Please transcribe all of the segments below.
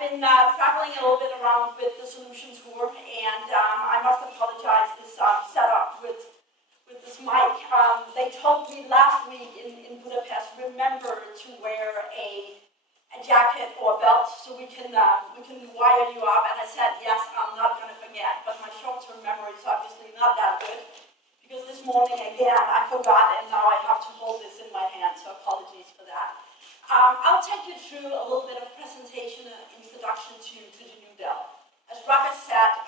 been traveling a little bit around with the solution tour, and I must apologize this setup with this mic. They told me last week in Budapest, remember to wear a jacket or a belt so we can wire you up. And I said, yes, I'm not going to forget, but my short-term memory is obviously not that good, because this morning again I forgot, and now I have to hold this in my hand, so apologies for that. I'll take you through a little bit of presentation and introduction to the new Dell. As Robert said,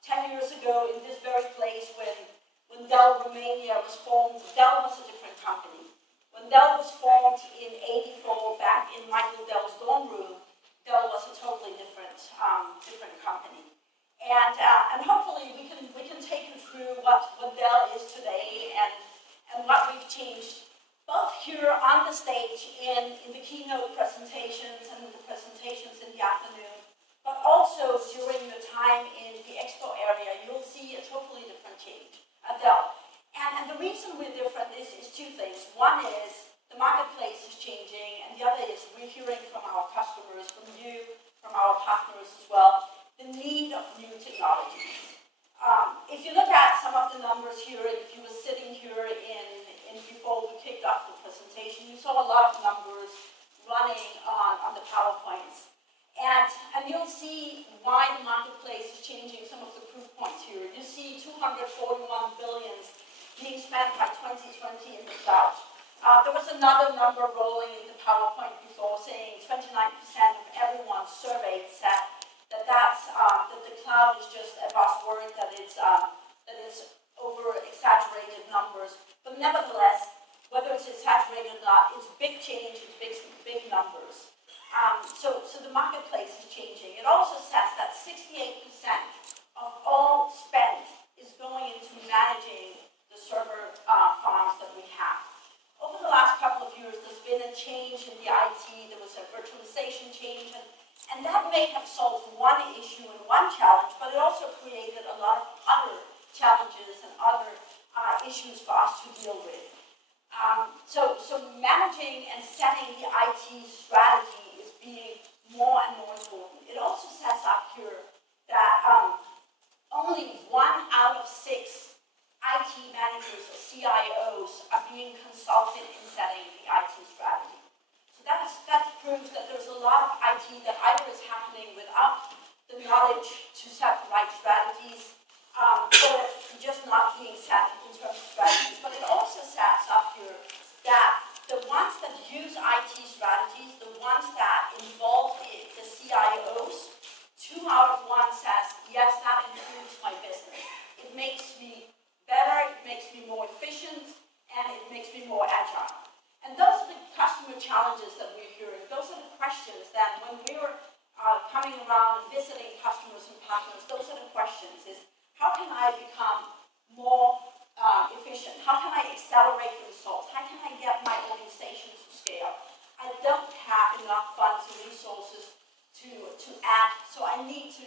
10 years ago in this very place when Dell Romania was formed, Dell was a different company. When Dell was formed in '84 back in Michael Dell's dorm room, Dell was a totally different company. And hopefully we can take you through what Dell is today and what we've changed, both here on the stage in the keynote presentations and the presentations in the afternoon, but also during your time in the expo area. You'll see a totally different change at Dell. And the reason we're different is two things. One is the marketplace is changing, and the other is we're hearing from our customers, from you, from our partners as well, the need of new technologies. If you look at some of the numbers here, if you were sitting here before we kicked off the presentation, you saw a lot of numbers running on the PowerPoints. And you'll see why the marketplace is changing some of the proof points here. You see 241 billion being spent by 2020 in the cloud. There was another number rolling in the PowerPoint before saying 29% of everyone surveyed said that the cloud is just a buzzword, that it's over-exaggerated numbers. But nevertheless, whether it's exaggerated or not, it's big change, it's big numbers. So the marketplace is changing. It also says that 68% of all spend is going into managing the server farms that we have. Over the last couple of years, there's been a change in the IT. There was a virtualization change, and that may have solved one issue and one challenge, but it also created a lot of other challenges and other issues for us to deal with. So managing and setting the IT strategy is being more and more important. It also says up here that only 1 out of 6 IT managers or CIOs are being consulted in setting the IT strategy. So that proves that there's a lot of IT that either is happening without the knowledge to set the right strategies, or just not being set in terms of strategies. But it also says up here that the ones that use IT strategies, the ones that involve the CIOs, 2 out of 1 says, yes, that improves my business. It makes me better, it makes me more efficient, and it makes me more agile. And those are the customer challenges that we're hearing. Those are the questions that when we're coming around and visiting customers and partners, those are the questions is, how can I become more efficient? How can I accelerate the results? How can I get my organization to scale? I don't have enough funds and resources to add, so I need to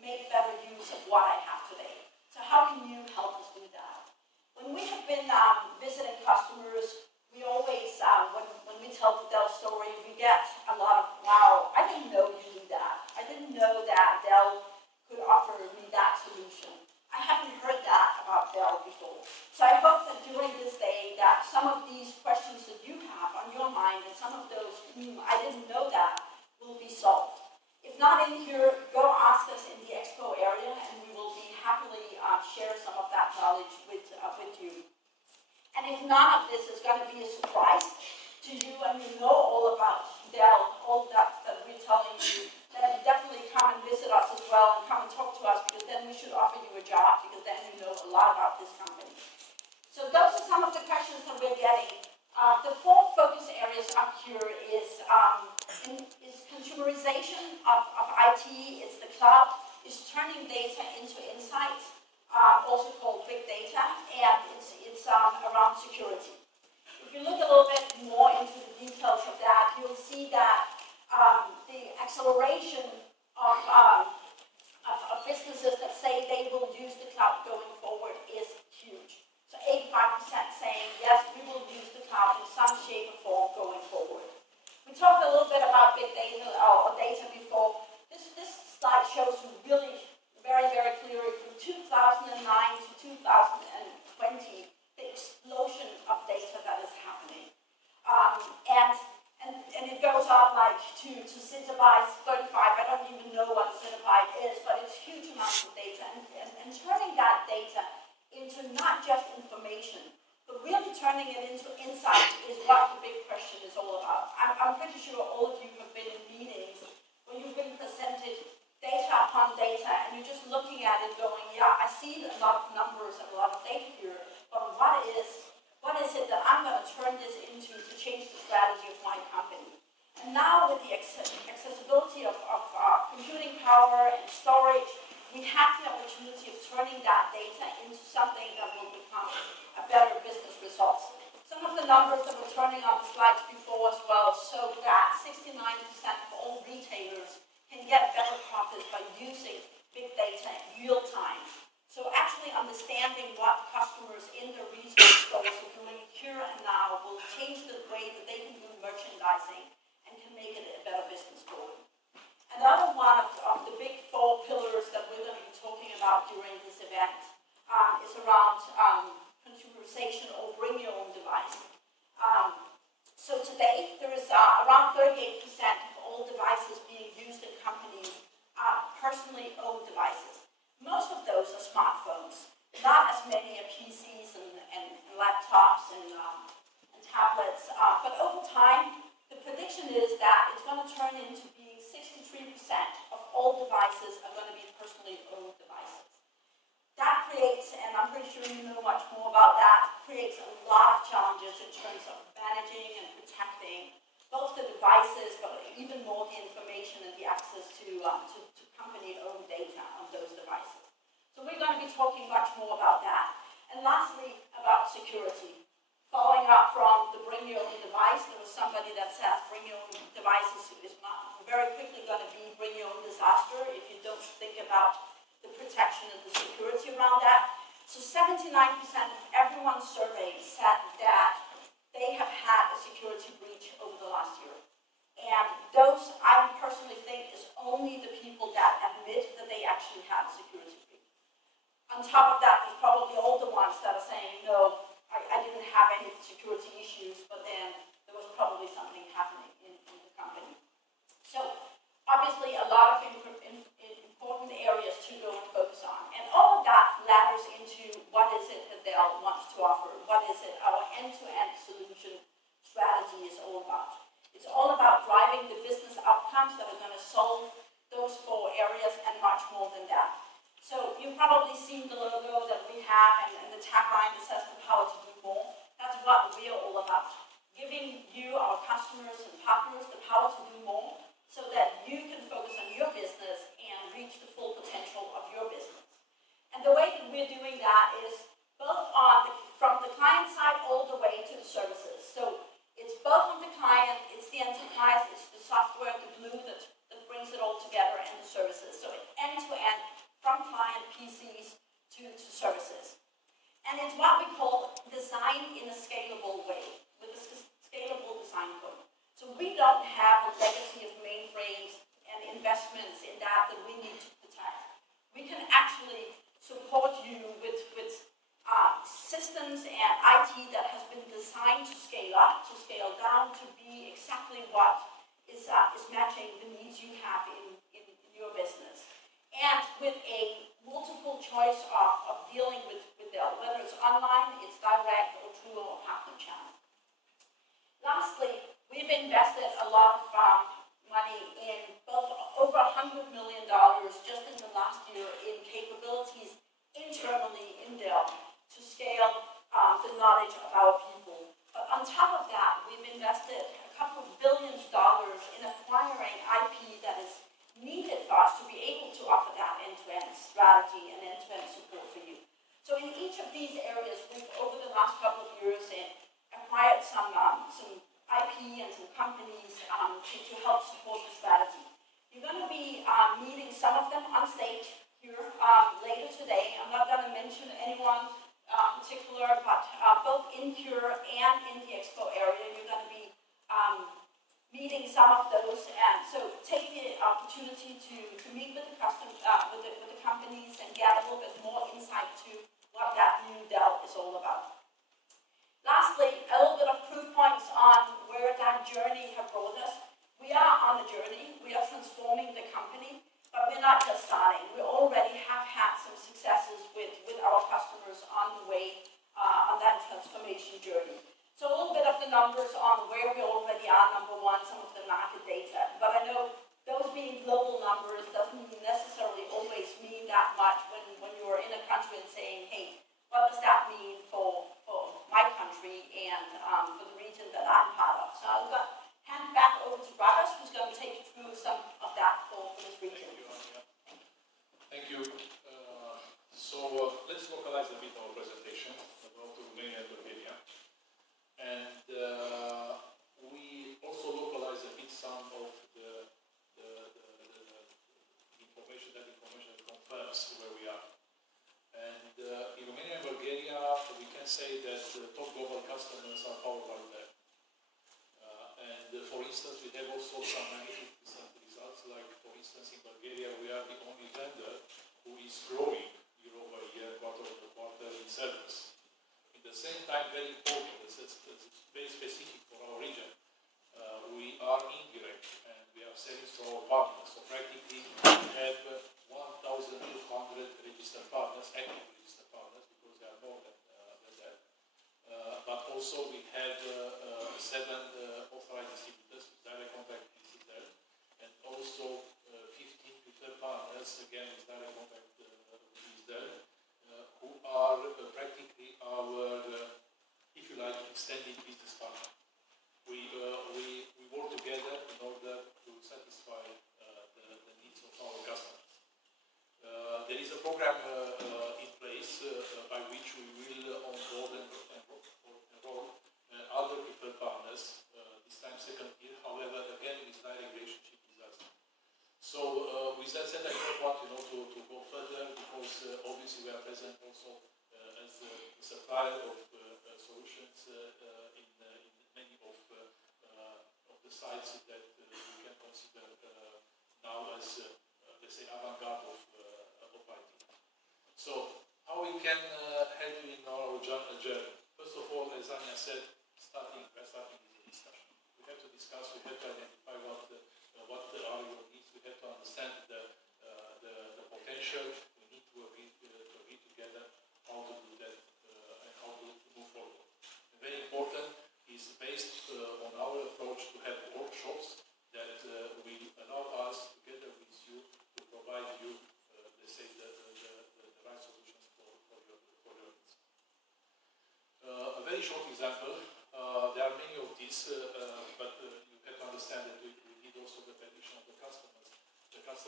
make better use of what I have today. So how can you help us do that? When we have been visiting customers, we always, when we tell the Dell story, we get a lot of, wow, I didn't know you do that. I didn't know that Dell could offer me that solution. I haven't heard that about Dell before. So I hope that during this day that some of these questions that you have on your mind and some of those, I didn't know that, will be solved. If not in here, go ask us in the expo area and we will be happily share some of that knowledge with you. And if none of this is going to be a surprise to you and you know all about Dell, all that we're telling you, then definitely come and visit us as well and come and talk to us, because then we should offer you a job, because then you know a lot about this company. So those are some of the questions that we're getting. The 4 focus areas up here is consumerization of IT, it's the cloud, it's turning data into insights, also called big data, and it's around security. If you look a little bit more into the details of that, you'll see that the acceleration of businesses that say they will use the cloud going forward is huge. So 85% saying, yes, we will use the cloud in some shape or form going forward. We talked a little bit about big data or data before. This and going, yeah, I see a lot of numbers and a lot of data here, but what is it that I'm going to turn this into to change the strategy of my company? And now with the accessibility of computing power and storage, we have the opportunity of turning that data into something that will become a better business result. Some of the numbers that we're turning on the slides before as well show that 69% of all retailers can get better profits by using big data in real time. So actually understanding what customers in their retail stores are doing here and now will change the way that they can do merchandising and can make it a better business for them. Another one of the big 4 pillars that we're going to be talking about during this event is around consumerization or bring your own device. So today there is around 38% of all devices being used in companies are personally owned devices. Most of those are smartphones, not as many are PCs and laptops and tablets. But over time, the prediction is that it's going to turn into being 63% of all devices are going to be personally owned devices. That creates, and I'm pretty sure you know much more about that, creates a lot of challenges in terms of managing and protecting both the devices, but even more the information and the access to company-owned data on those devices. So we're going to be talking much more about that. And lastly, about security. Following up from the bring your own device, there was somebody that says bring your own devices is not very quickly going to be bring your own disaster if you don't think about the protection and the security around that. So 79% of everyone surveyed said that they have had a security breach over the last year. And those, I personally think, is only the people that admit that they actually had a security breach. On top of that, there's probably all the ones that are saying, no, I didn't have any security issues, but then there was probably something happening in the company. So obviously a lot of important areas to go and focus on. And all of that ladders into what is it that Dell wants to offer, what is it our end-to-end solution strategy is all about. It's all about driving the business outcomes that are going to solve those 4 areas and much more than that. So you've probably seen the logo that we have and the tagline that says the power to do more. That's what we are all about. Giving you, our customers and partners, the power to do more so that you can focus on your business and reach the full potential of your business. And the way that we're doing that is both from the client side all the way to the services. So it's both on the client, it's the enterprise, it's the software, the glue that brings it all together, and the services. So it's end-to-end from client PCs to services. And it's what we call design in a scalable way, with a scalable design code. So we don't have a legacy of mainframes and investments in that we need to protect. We can actually support you with systems and IT that has been designed to scale up, to scale down, to be exactly what is matching the needs you have in your business. And with a multiple choice of dealing with Dell, whether it's online, it's direct, or through our partner channel. Lastly, we've invested a lot of money in both over $100 million just in the last year in capabilities internally in Dell to scale the knowledge of our people. But on top of that, we've invested a couple of billions of dollars in acquiring IP that is needed for us to be able to offer that end-to-end strategy and end-to-end support for you. So in each of these areas, we've over the last couple of years acquired some IP and some companies to help support the strategy. You're going to be meeting some of them on stage here later today. I'm not going to mention anyone particular, but both in Cure and in the expo area, you're going to be meeting some of those. And so take the opportunity to meet with the companies and get a little bit more insight to what that new Dell is all about. Lastly, a little bit of proof points on where that journey has brought us. We are on a journey. We are transforming the company, but we're not just starting. We already have had some successes with our customers on the way on that transformation journey. So a little bit of the numbers on where we already are, number one, some of the market data. But I know those being global numbers doesn't necessarily always mean that much when does that mean for my country and for the region that I'm part of. So I'm going to hand back over to Robert, who's going to take you through some of that for this region. Thank you, Anja. Thank you. Let's localize a bit our presentation about Romania and Bulgaria. And we also localize a bit some of the information that confirms where we are. And in Romania and Bulgaria, we can say that top global customers are powered by Dell. For instance, we have also some magnificent results, like for instance in Bulgaria, we are the only vendor who is growing year over year, quarter over quarter in servers. At the same time, very important, it's very specific for our region, we are indirect and we are selling to our partners. So practically we have 1,200 registered partners, active registered partners, because there are more than that. But also we have 7 authorized distributors with direct contact with Dell, and also 15 preferred partners, again with direct contact with Dell, who are practically our, if you like, extended business partner. We work together in order to satisfy the needs of our customers. There is a program in place by which we will onboard and enroll other preferred partners, this time second year, however, again with direct relationship with us. So with that said, I don't want to go further, because obviously we are present also as a supplier of solutions in many of the sites that we can consider now as, let's say, avant-garde of IT. So, how we can help you in our journey? First of all, as Anja said, we're starting with a discussion. We have to discuss, we have to identify what are your needs, we have to understand the potential, we need to agree together how to do that and how to move forward. And very important is based on our approach to have workshops that will allow us, together with you, to provide you, let's say, the right solutions for your needs. A very short example, there are many of these, but you have to understand that we need also the permission of the customer to give us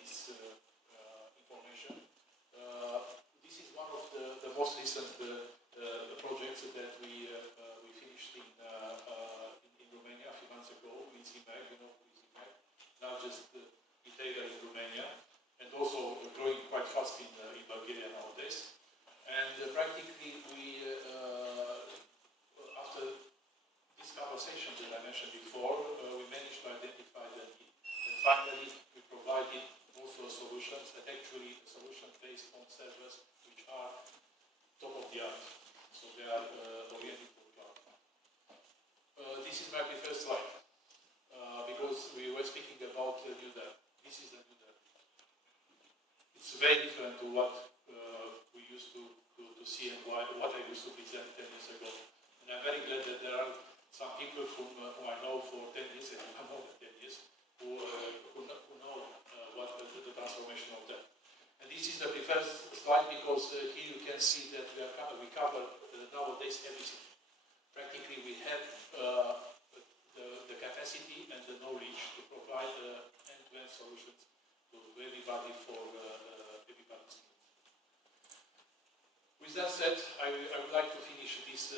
this information. This is one of the most recent projects that we finished in Romania a few months ago with ZMAG, largest retailer in Romania, and also growing quite fast in Bulgaria nowadays. And practically we, after this conversation that I mentioned before, we managed to identify the need. And finally, we provided also solutions, and actually a solution based on servers which are top of the art. So they are oriented to cloud. This is my first slide, because we were speaking about new Dell. This is the new Dell. It's very different to what we used to see and what I used to present 10 years ago. And I'm very glad that there are some people whom I know for 10 years, and more than 10 years, who know what the transformation of Dell. And this is the first slide, because here you can see that we cover nowadays everything. Practically we have the capacity and the knowledge to provide end-to-end solutions to everybody for everybody's needs. With that said, I would like to finish this